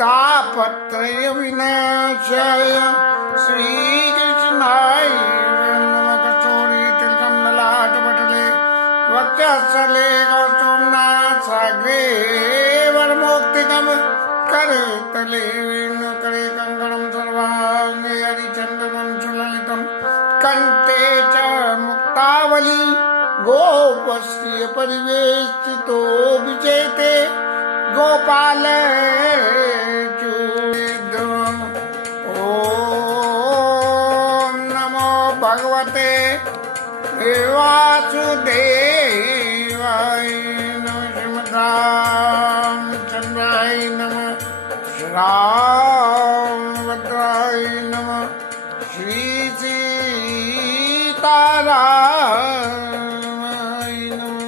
तापत्रय विनाशाय श्रीकृष्णाय नमः। कस्तूरी तिलकं ललाटपटले वक्षस्थले कौस्तुभनाथ साग्रे वरमौक्तिकं करतले वेणुकरे कङ्कणं सर्वाङ्गे हरिचन्दनं सुललितं कण्ठे च मुक्तावली गोपस्य परिवेष्टितो विजयते गोपाल चूडम्। ॐ नमो भगवते वासुदेवाय नमः। श्रीमद्रामचन्द्राय नमः। श्रीरामभद्राय नमः। श्री सीतारामाय नमः।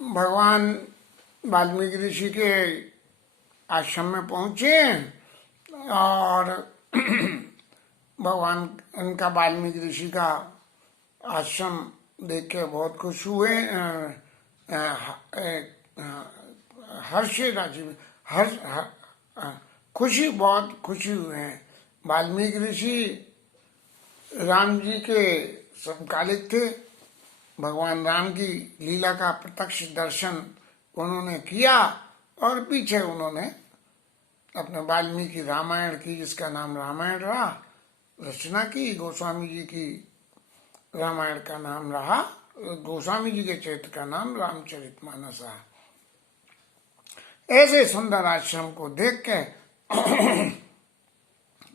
भगवान वाल्मीकि ऋषि के आश्रम में पहुंचे और भगवान उनका वाल्मीकि ऋषि का आश्रम देख के बहुत खुश हुए। खुशी बहुत खुशी हुए हैं। वाल्मीकि ऋषि राम जी के समकालिक थे। भगवान राम की लीला का प्रत्यक्ष दर्शन उन्होंने किया और पीछे उन्होंने अपने वाल्मीकि रामायण की, जिसका नाम रामायण रहा, रचना की। गोस्वामी जी की रामायण का नाम रहा, गोस्वामी जी के चरित्र का नाम रामचरितमानस रहा। ऐसे सुंदर आश्रम को देख के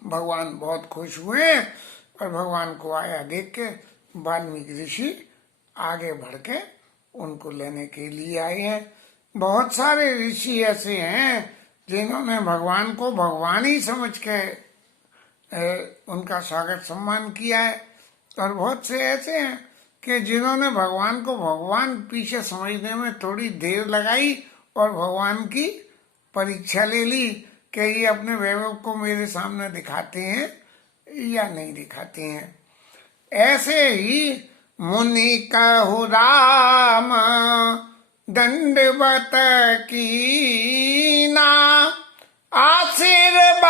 भगवान बहुत खुश हुए और भगवान को आया देख के वाल्मीकि ऋषि आगे बढ़ के उनको लेने के लिए आए हैं। बहुत सारे ऋषि ऐसे हैं जिन्होंने भगवान को भगवान ही समझ के उनका स्वागत सम्मान किया है, और बहुत से ऐसे हैं कि जिन्होंने भगवान को भगवान पीछे समझने में थोड़ी देर लगाई और भगवान की परीक्षा ले ली कि ये अपने वैभव को मेरे सामने दिखाते हैं या नहीं दिखाते हैं। ऐसे ही मुनि कहु राम दंडवत कीना, आशीर्वाद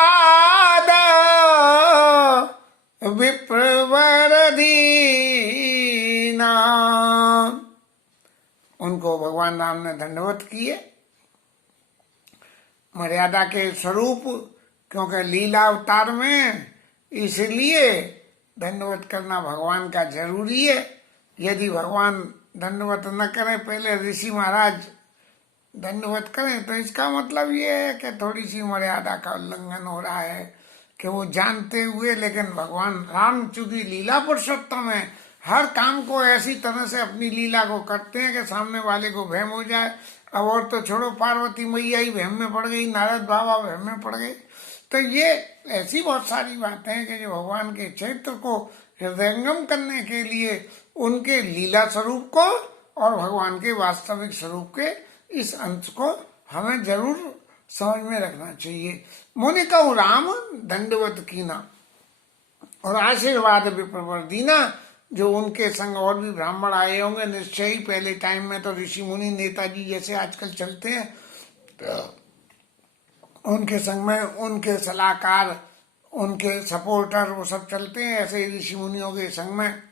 विप्रवर दीना। उनको भगवान राम ने दंडवत किए मर्यादा के स्वरूप, क्योंकि लीला अवतार में इसलिए दंडवत करना भगवान का जरूरी है। यदि भगवान दंडवत न करें, पहले ऋषि महाराज दंडवत करें, तो इसका मतलब ये है कि थोड़ी सी मर्यादा का उल्लंघन हो रहा है, कि वो जानते हुए, लेकिन भगवान राम चूंकि लीला पुरुषोत्तम है, हर काम को ऐसी तरह से अपनी लीला को करते हैं कि सामने वाले को वहम हो जाए। अब और तो छोड़ो, पार्वती मैया ही वहम में पड़ गई, नारद बाबा वहम में पड़ गए। तो ये ऐसी बहुत सारी बातें हैं कि जो भगवान के चरित्र को हृदयंगम करने के लिए उनके लीला स्वरूप को और भगवान के वास्तविक स्वरूप के इस अंश को हमें जरूर समझ में रखना चाहिए। मुनि कहु राम दंडवत कीना और आशीर्वाद विप्रवर दीना। जो उनके संग और भी ब्राह्मण आए होंगे निश्चय ही, पहले टाइम में तो ऋषि मुनि नेताजी जैसे आजकल चलते हैं, तो उनके संग में उनके सलाहकार, उनके सपोर्टर वो सब चलते हैं। ऐसे ही ऋषि मुनियों के संग में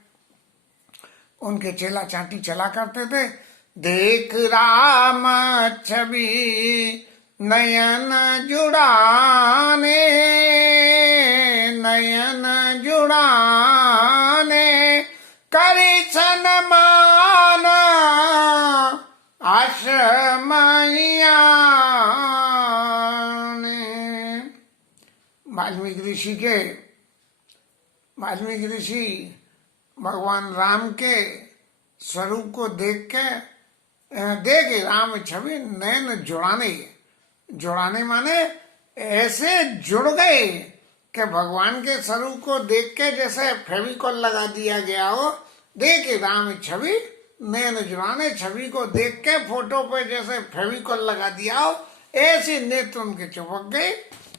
उनके चेला चाटी चला करते थे। देख राम छवि नयन जुड़ाने, नयन जुड़ाने करि सन्मान आश्रमैया ने। वाल्मीकि ऋषि भगवान राम के स्वरूप को देखे राम छवि नयन जुड़ाने माने ऐसे जुड़ गए कि भगवान के स्वरूप को देख के जैसे फेविकॉल लगा दिया गया हो। देखे राम छवि नयन जुड़ाने, छवि को देख के फोटो पे जैसे फेविकॉल लगा दिया हो, ऐसे नेत्र उनके चिपक गए।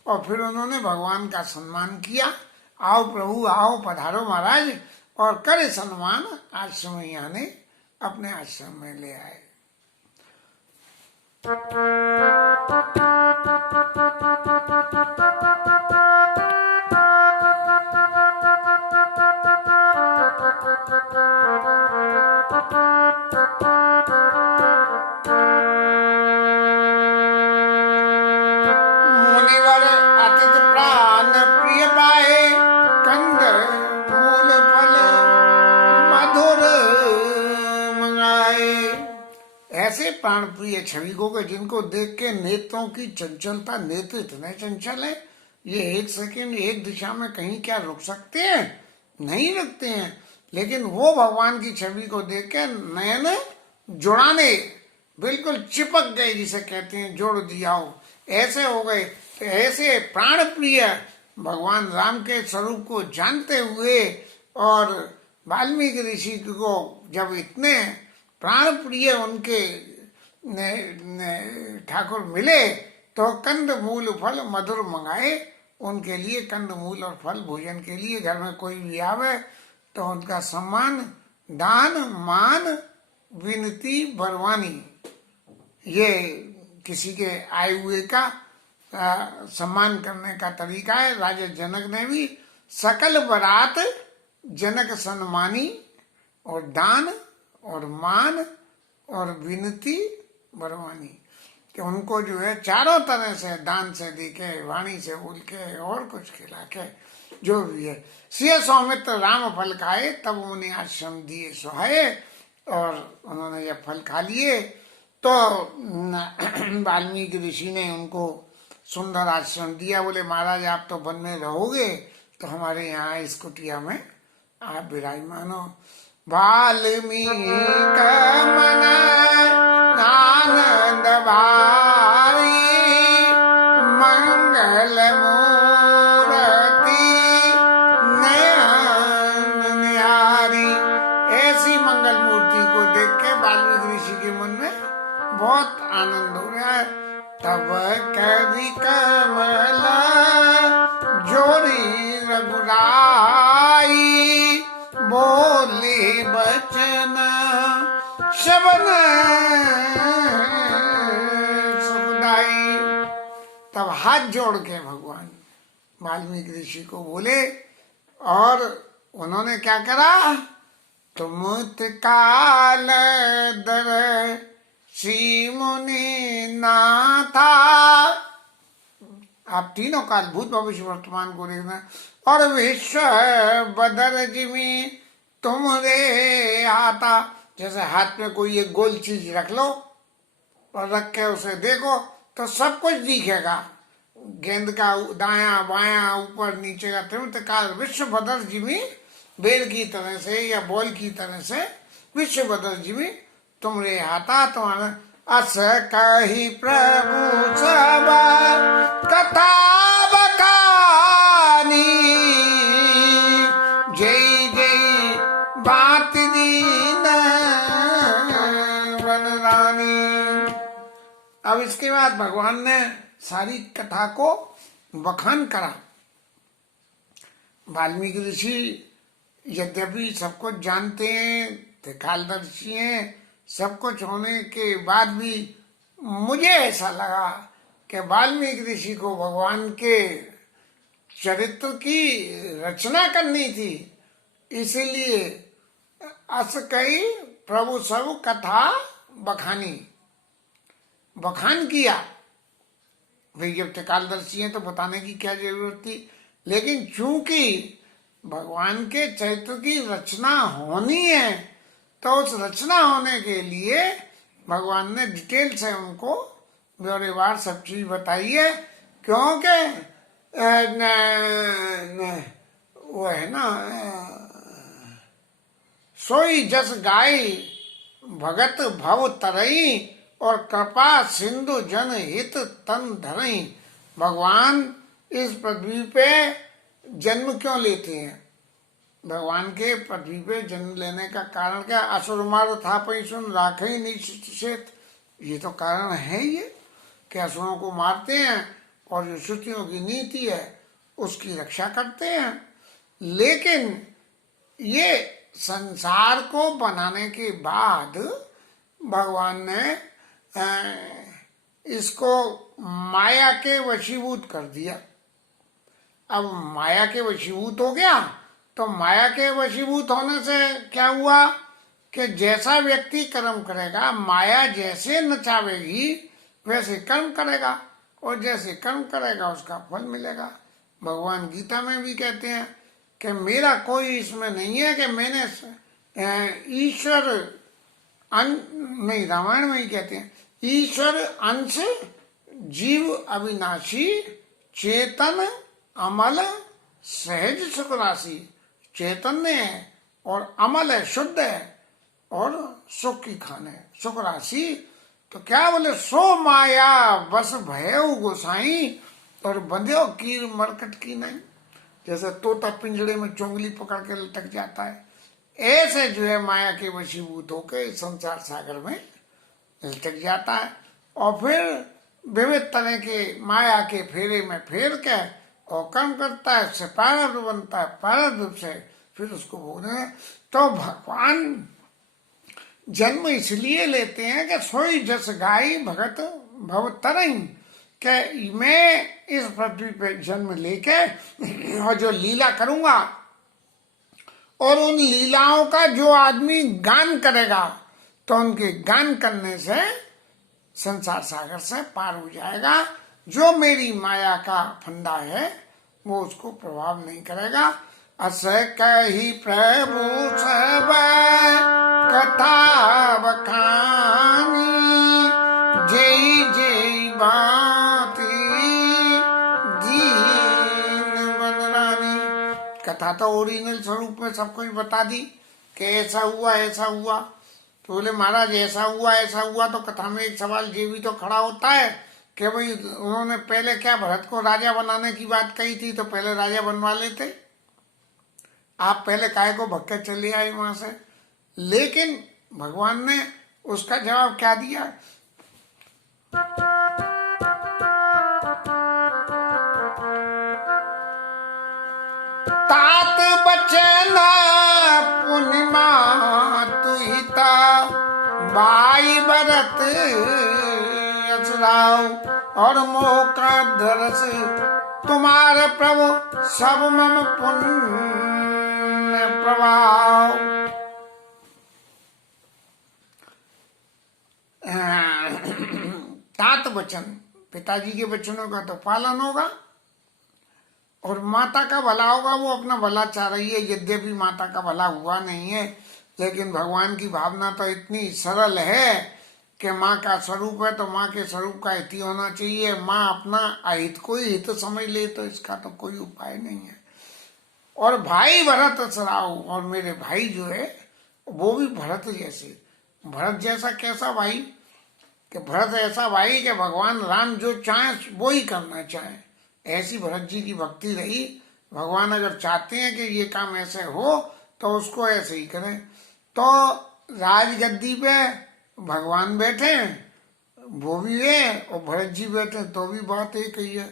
और फिर उन्होंने भगवान का सम्मान किया। आओ प्रभु आओ, पधारो महाराज, और करे सम्मान आश्रमैया ने अपने आश्रम में ले आए। मुनिवर अतिथ प्राण प्रिय पाए, कंद मूल फल मधुर मंगाए। ऐसे प्राण प्रिय छवि को जिनको देख के नेत्रों की चंचलता, नेत्र इतने चंचल है, ये एक सेकंड एक दिशा में कहीं क्या रुक सकते हैं? नहीं रुकते हैं। लेकिन वो भगवान की छवि को देख के नयन जुड़ाने, बिल्कुल चिपक गए, जिसे कहते हैं जोड़ दिया हो, ऐसे हो गए। तो ऐसे प्राण प्रिय भगवान राम के स्वरूप को जानते हुए और वाल्मीकि ऋषि को जब इतने प्राण प्रिय उनके ठाकुर मिले तो कंद मूल फल मधुर मंगाए। उनके लिए कंद मूल और फल भोजन के लिए घर में कोई भी आवे तो उनका सम्मान, दान, मान, विनती, बरवानी, ये किसी के आए हुए का सम्मान करने का तरीका है। राजा जनक ने भी सकल बरात जनक सम्मानी, और दान और मान और विनती बरवानी, कि उनको जो है चारों तरह से दान से देके, वाणी से बोल के और कुछ खिला के, जो भी है। सिय सौमित्र राम फल खाए, तब उन्हें आश्रम दिए सुहाए। और उन्होंने जब फल खा लिए तो वाल्मीकि ऋषि ने उनको सुंदर आश्रम दिया। बोले महाराज आप तो वन में रहोगे तो हमारे यहाँ इस कुटिया में आप विराजमान हो। वाल्मीकि मन आनंद भारी, मंगल मूर्ति नयन निहारी। ऐसी मंगल मूर्ति को देख के वाल्मीकि ऋषि के मन में बहुत आनंद हो रहा है। तब कवि कमला जोरी रघुराई, बोले बचन शबन सुखदाई। तब हाथ जोड़ के भगवान वाल्मीकि ऋषि को बोले, और उन्होंने क्या करा? तुम काल दर श्री मुनि नाथा। आप तीनों काल, भूत भविष्य वर्तमान को देखना। और विश्व बदर जिमी तुम रे आता। जैसे हाथ में कोई एक गोल चीज रख लो और रख के उसे देखो तो सब कुछ दिखेगा, गेंद का दाया बाया ऊपर नीचे का। त्रिमित काल विश्व बदर जिमी बेल की तरह से या बॉल की तरह से विश्व बदल जीवी तुमरे हाथा तुम्हारा अस कही प्रभु सब कथा बखानी जय जय बात दीन वन रानी। अब इसके बाद भगवान ने सारी कथा को बखान करा। वाल्मीकि ऋषि यद्यपि सब कुछ जानते हैं, त्रिकालदर्शी हैं, सब कुछ होने के बाद भी मुझे ऐसा लगा कि वाल्मीकि ऋषि को भगवान के चरित्र की रचना करनी थी, इसीलिए अस कही प्रभु सब कथा बखानी, बखान किया। भाई जब त्रिकालदर्शी हैं तो बताने की क्या जरूरत थी, लेकिन चूंकि भगवान के चरित्र की रचना होनी है तो उस रचना होने के लिए भगवान ने डिटेल से उनको ब्यौरेवार सब चीज बताई है। क्योंकि वो है ना, सोई जस गाय भगत भव तरई और कृपा सिंधु जन हित तन धरई। भगवान इस पृथ्वी पे जन्म क्यों लेते हैं? भगवान के पृथ्वी पे जन्म लेने का कारण क्या? असुर मार था पई सुन राखे निश्चित, ये तो कारण है ये कि असुरों को मारते हैं और जो श्रुतियों की नीति है उसकी रक्षा करते हैं। लेकिन ये संसार को बनाने के बाद भगवान ने इसको माया के वशीभूत कर दिया। अब माया के वशीभूत हो गया तो माया के वशीभूत होने से क्या हुआ कि जैसा व्यक्ति कर्म करेगा, माया जैसे नचावेगी वैसे कर्म करेगा, और जैसे कर्म करेगा उसका फल मिलेगा। भगवान गीता में भी कहते हैं कि मेरा कोई इसमें नहीं है कि मैंने ईश्वर नहीं, रामायण में ही कहते हैं ईश्वर अंश जीव अविनाशी चेतन अमल सहज सुख राशि। चैतन्य है और अमल है, शुद्ध है और सुख की खान है, सुख राशि। तो क्या बोले, सो माया बस भयउ गोसाई और बंध्यो कीर मरकट की नहीं। जैसे तोता पिंजड़े में चोंगली पकड़ के लटक जाता है, ऐसे जो है माया के वशीभूत होकर संसार सागर में लटक जाता है और फिर विविध तरह के माया के फेरे में फेर के और कर्म करता है, उससे प्रारब्ध बनता है, प्रारब्ध से फिर उसको भोगने। तो भगवान जन्म इसलिए लेते हैं कि सोई जस गाय भगत भव तरई, कि मैं इस पृथ्वी पे जन्म लेके और जो लीला करूंगा और उन लीलाओं का जो आदमी गान करेगा तो उनके गान करने से संसार सागर से पार हो जाएगा। जो मेरी माया का फंदा है वो उसको प्रभाव नहीं करेगा। अस कही प्रभु सब कथा बखानी जय जय बाती दीन बन रानी। कथा तो ओरिजिनल स्वरूप में सबको ही बता दी कि ऐसा हुआ ऐसा हुआ। तो बोले महाराज ऐसा हुआ तो कथा में एक सवाल ये भी तो खड़ा होता है कि भाई उन्होंने पहले क्या भरत को राजा बनाने की बात कही थी, तो पहले राजा बनवा लेते, आप पहले काहे को भक्के चले आए वहां से। लेकिन भगवान ने उसका जवाब क्या दिया, तात बचन पूर्णिमा तुहिता बाई भरत असुराव और मौका धरस तुम्हारे प्रभु सब मम पुण्य प्रभाव। तात वचन, पिताजी के वचनों का तो पालन होगा और माता का भला होगा, वो अपना भला चाह रही है। यद्यपि माता का भला हुआ नहीं है, लेकिन भगवान की भावना तो इतनी सरल है कि माँ का स्वरूप है तो माँ के स्वरूप का हित ही होना चाहिए। माँ अपना अहित को ही हित समझ ले तो इसका तो कोई उपाय नहीं है। और भाई भरत असराऊ, और मेरे भाई जो है वो भी भरत जैसे। भरत जैसा कैसा भाई? कि भरत ऐसा भाई कि भगवान राम जो चाहे वो ही करना चाहे, ऐसी भरत जी की भक्ति रही। भगवान अगर चाहते हैं कि ये काम ऐसे हो तो उसको ऐसे ही करें। तो राजगद्दी पे भगवान बैठे हैं, वो भी है, और भरत जी बैठे तो भी बात एक ही है।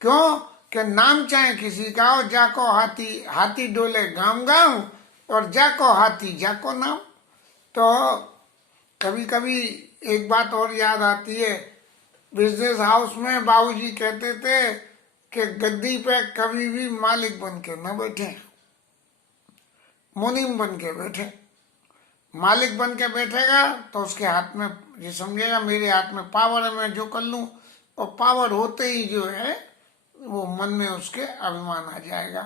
क्यों? कि नाम चाहे किसी का हो, जाको हाथी हाथी डोले गाँव गाँव, और जाको हाथी जाको नाम। तो कभी कभी एक बात और याद आती है, बिजनेस हाउस में बाबूजी कहते थे कि गद्दी पे कभी भी मालिक बन के न बैठे, मुनीम बन के बैठे। मालिक बन के बैठेगा तो उसके हाथ में, ये समझेगा मेरे हाथ में पावर है, मैं जो कर लूं, और पावर होते ही जो है वो मन में उसके अभिमान आ जाएगा।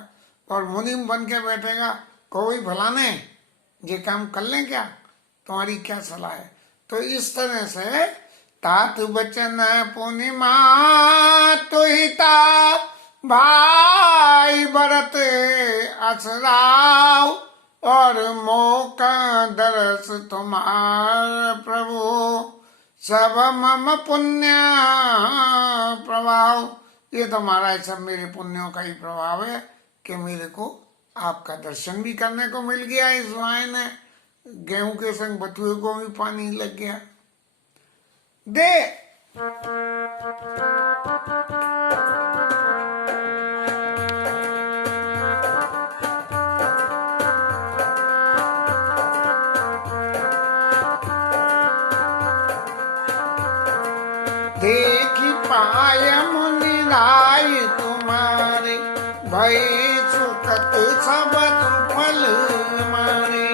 और मुनीम बन के बैठेगा, कोई भलाने ये काम कर लें क्या, तुम्हारी क्या सलाह है। तो इस तरह से तात बचन पूर्णिमा तुहिता भाई भरत असराव, और मौका दरस तुम्हार प्रभु सब मम पुण्य प्रभाव। ये तो महाराज सब मेरे पुण्यों का ही प्रभाव है कि मेरे को आपका दर्शन भी करने को मिल गया। इस वाइन ने गेहूं के संग बथुए को भी पानी लग गया। दे देखी पाय मुनि राय तुम्हारे, भय सुखत सब फल मारे।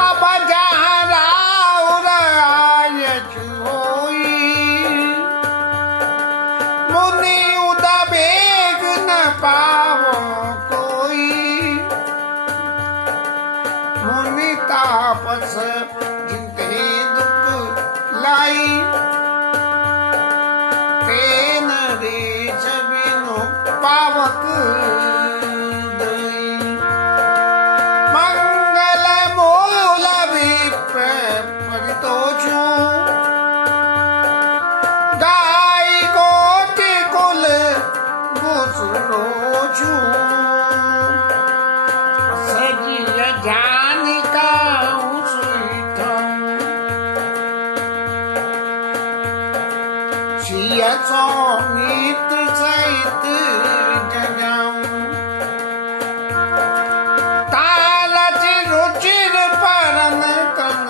अब जहाँ राउर आयच होई, मुनि उदबेग न पावो कोई। मुनि तापस जिनते दुख लाई, पावक मंगल मूल विप्र परितोषु, गाय गोटी कुल घुसरोचु। सजिय जानिका सिय सौमित्र सहित जगम, तालच रुचिर परन तन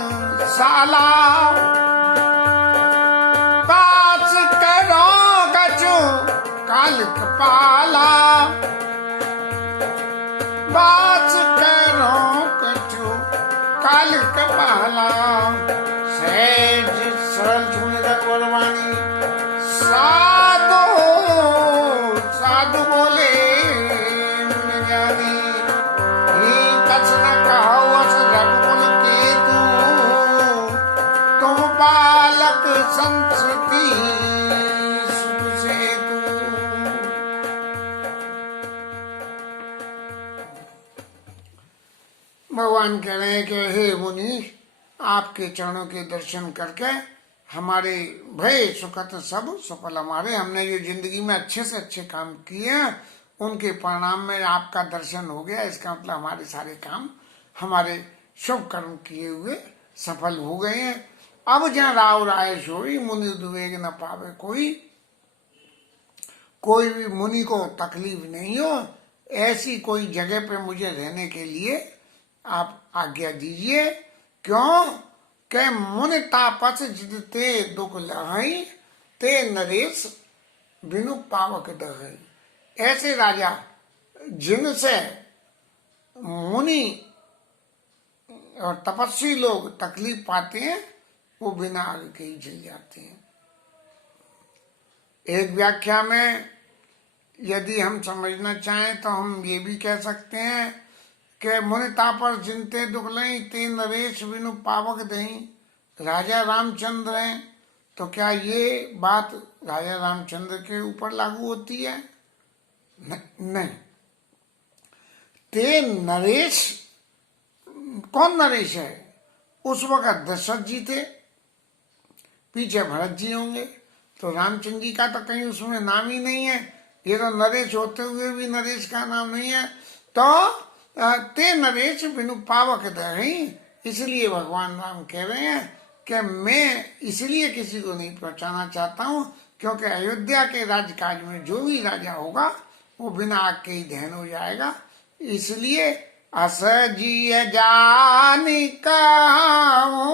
साला। पास करो कछु काल कपाला, पास करो कछु काल कपाला। सहज सरल सुन रघुवरवाणी, साधु साधु बोले ज्ञानी। कछ न कहो अस रघुकुल केतु, तुम बालक संस्कृति सुख सेतु। भगवान कह रहे हैं कि हे मुनि, आपके चरणों के दर्शन करके हमारे भय सुखत सब सफल हमारे। हमने जो जिंदगी में अच्छे से अच्छे काम किए हैं उनके परिणाम में आपका दर्शन हो गया। इसका मतलब हमारे सारे काम, हमारे शुभ कर्म किए हुए सफल हो गए हैं। अब जहाँ राव राय सोई, मुनि दुवेग न पावे कोई। कोई भी मुनि को तकलीफ नहीं हो, ऐसी कोई जगह पे मुझे रहने के लिए आप आज्ञा दीजिए। क्यों? के मुनि तापस जिते दुख लहाई, ते नरेश बिनु पावक दहई। ऐसे राजा जिनसे मुनि और तपस्वी लोग तकलीफ पाते हैं, वो बिना आग के ही जल जाते हैं। एक व्याख्या में यदि हम समझना चाहें तो हम ये भी कह सकते हैं कि मुनि तापस जिनते दुख लई, ते नरेश बिनु पावक दही। राजा रामचंद्र हैं, तो क्या ये बात राजा रामचंद्र के ऊपर लागू होती है? नहीं। ते नरेश, कौन नरेश है? उस वक्त दशरथ जी थे, पीछे भरत जी होंगे, तो रामचंद्र जी का तो कहीं उसमें नाम ही नहीं है। ये तो नरेश होते हुए भी नरेश का नाम नहीं है। तो ते नरेश बिनु पावक दही, इसलिए भगवान राम कह रहे हैं कि मैं इसलिए किसी को नहीं पहचाना चाहता हूँ, क्योंकि अयोध्या के राजकाज में जो भी राजा होगा वो बिना आग के ही दहन हो जाएगा। इसलिए असजिय जानी कहूँ,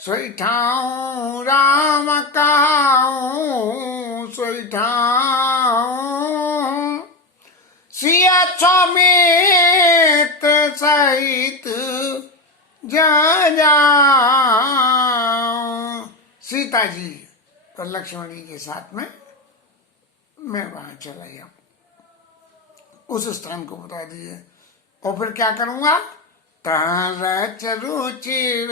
सोई ठाऊं राम कहूँ, सोई ठाऊं सिया समेत सहित जाऊं। सीता जी और लक्ष्मण जी के साथ में मैं वहां चला जाऊं, उस स्थान को बता दीजिए। और फिर क्या करूंगा? रुचिर,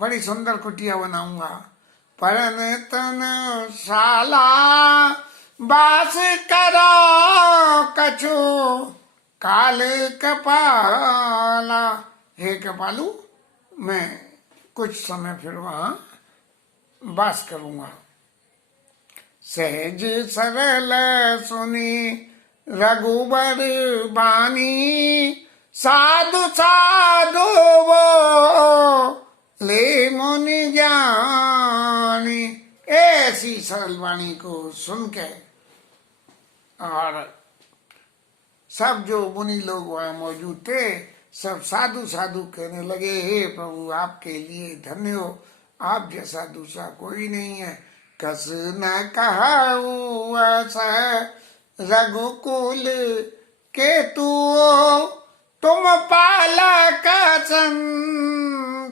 बड़ी सुंदर कुटिया बनाऊंगा। परन तन शाला बास करो कछु काल कपाला। हे कपालू, मैं कुछ समय फिर वहां वास करूंगा। सहज सरल सुनी रघुबर बानी, साधु साधु वो ले मुनि जानी। ऐसी सरल वाणी को सुन के और सब जो मुनि लोग वहां मौजूद थे सब साधु साधु कहने लगे, हे प्रभु आपके लिए धन्य हो, आप जैसा दूसरा कोई नहीं है। कस न कहूँ रघुकुल के तू, तुम पालक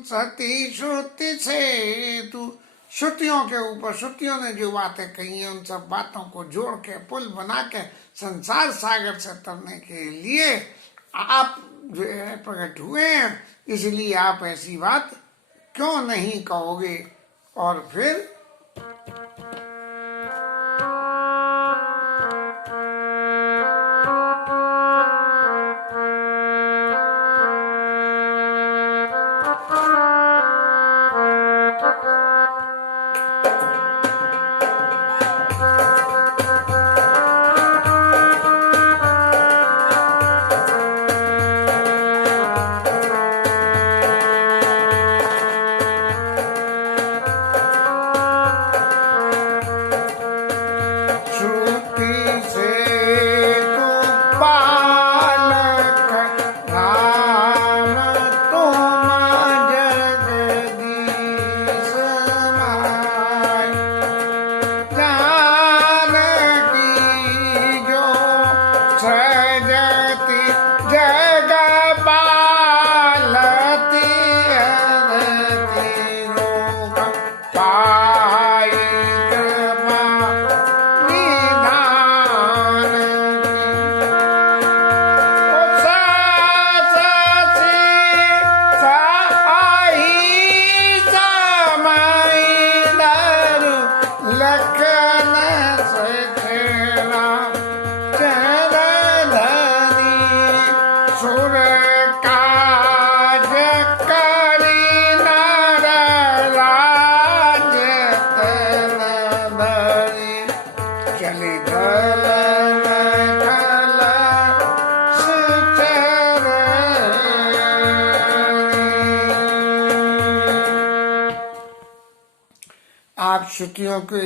सती श्रुति से तू। श्रुतियों के ऊपर श्रुतियों ने जो बातें कही है उन सब बातों को जोड़ के पुल बना के संसार सागर से तरने के लिए आप जो है प्रकट हुए हैं। इसलिए आप ऐसी बात क्यों नहीं कहोगे? और फिर आप श्रुतियों के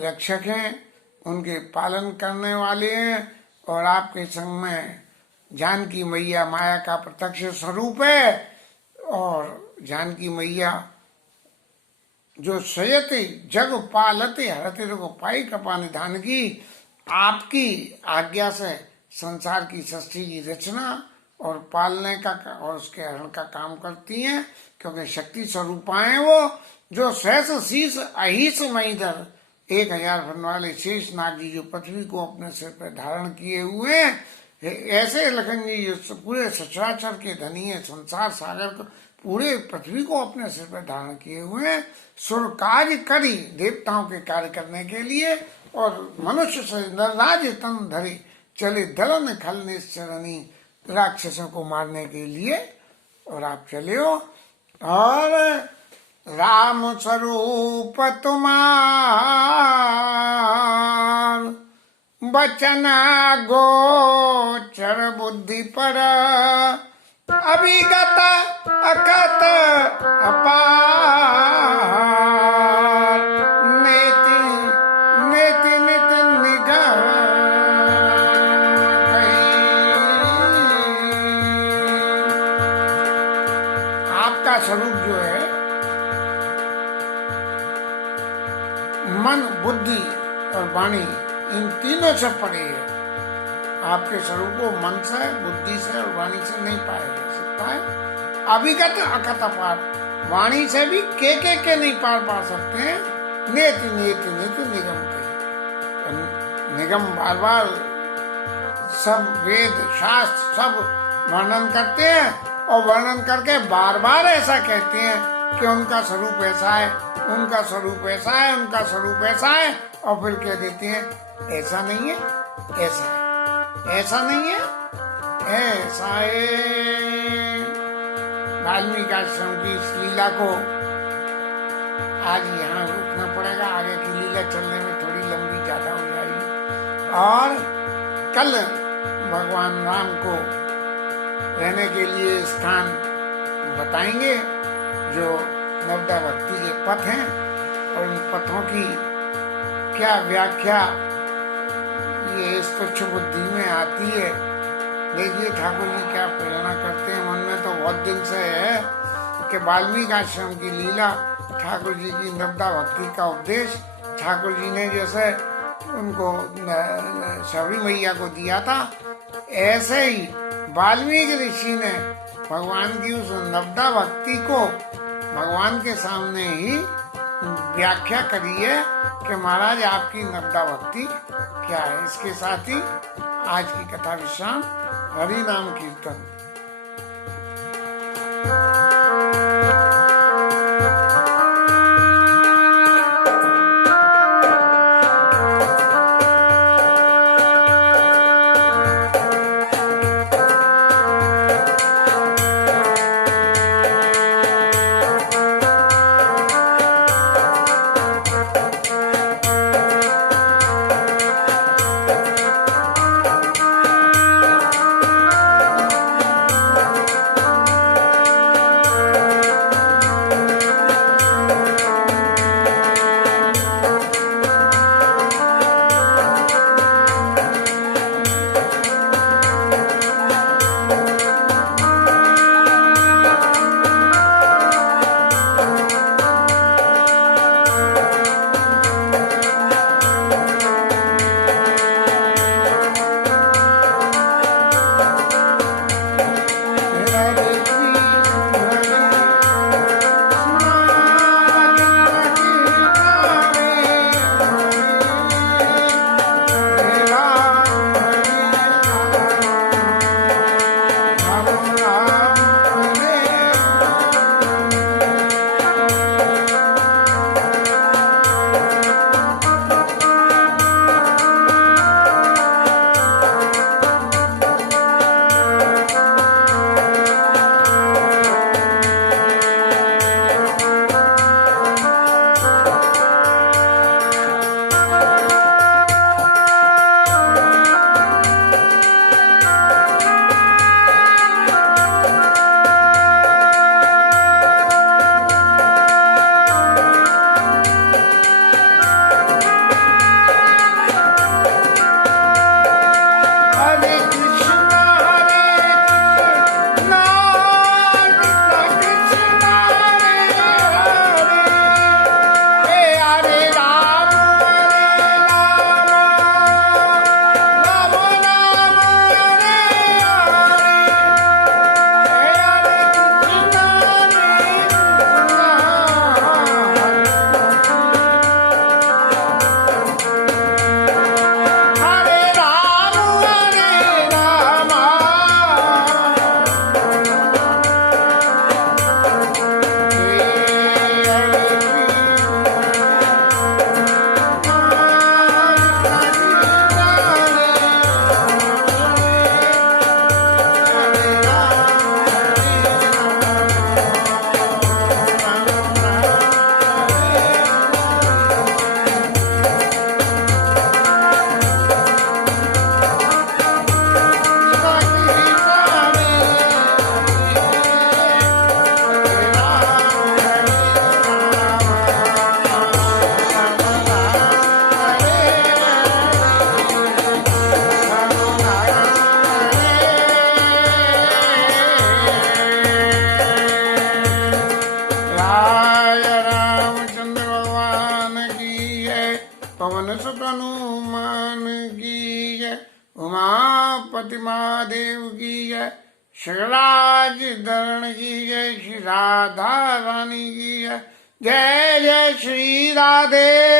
रक्षक हैं, उनके पालन करने वाले हैं और आपके संग में जानकी मैया माया का प्रत्यक्ष स्वरूप है। और जानकी मैया जो सयते जग पालते हरते को पाई कृपा निधान की, आपकी आज्ञा से संसार की सृष्टि की रचना और पालने का और उसके हरण का काम करती हैं, क्योंकि शक्ति स्वरूपा है वो। जो सहस शीस अहिस महीधर 1000 फन वाले शेष नाग जी जो पृथ्वी को अपने सिर पर धारण किए हुए हैं, ऐसे लखन जी जो पूरे सचराचर के धनी है, संसार सागर को पूरे पृथ्वी को अपने सिर पर धारण किए हुए हैं। सुर कार्य करी देवताओं के कार्य करने के लिए, और मनुष्य से नरराज तन धरे चले दलन खल निश्चरणी। राक्षसों को मारने के लिए, और आप चले हो। और राम स्वरूप तुम्हार, बचन गोचर बुद्धि पर, अभिगत अकत अपार, नेति नेति नित निगम कही। आपका स्वरूप जो है मन, बुद्धि और वाणी, इन तीनों से परे है। आपके स्वरूप को मन से, बुद्धि से और वाणी से नहीं पाया जा सकता है। अभिगत अकत अपार, वाणी से भी के नहीं पार पा सकते हैं। नेति नेति नेति निगम के, निगम बार बार सब वेद शास्त्र सब वर्णन करते हैं, और वर्णन करके बार बार ऐसा कहते हैं कि उनका स्वरूप ऐसा है, उनका स्वरूप ऐसा है, उनका स्वरूप ऐसा है, और फिर कह देते हैं ऐसा नहीं है, ऐसा है, ऐसा नहीं है, ऐसा है। वाल्मीकि आश्रम की इस लीला को आज यहाँ रुकना पड़ेगा, आगे की लीला चलने में थोड़ी लंबी ज्यादा हो जाएगी। और कल भगवान राम को रहने के लिए स्थान बताएंगे जो नवदा भक्ति के पथ हैं, और इन पथों की क्या व्याख्या ये इस तुच्छ बुद्धि में आती है। देखिए ठाकुर जी क्या प्रेरणा करते हैं। मन में तो बहुत दिन से है कि वाल्मीकि आश्रम की लीला, ठाकुर जी की नवदा भक्ति का उपदेश, ठाकुर जी ने जैसे उनको शबरी मैया को दिया था, ऐसे ही वाल्मीकि ऋषि ने भगवान की उस नवदा भक्ति को भगवान के सामने ही व्याख्या करी है कि महाराज आपकी नवदा भक्ति क्या है। इसके साथ ही आज की कथा विश्राम। हरि नाम कीर्तन। पार्वती महादेव की जय, श्री राज धरण की जय, श्री राधा रानी की जय, जय जय श्री राधे।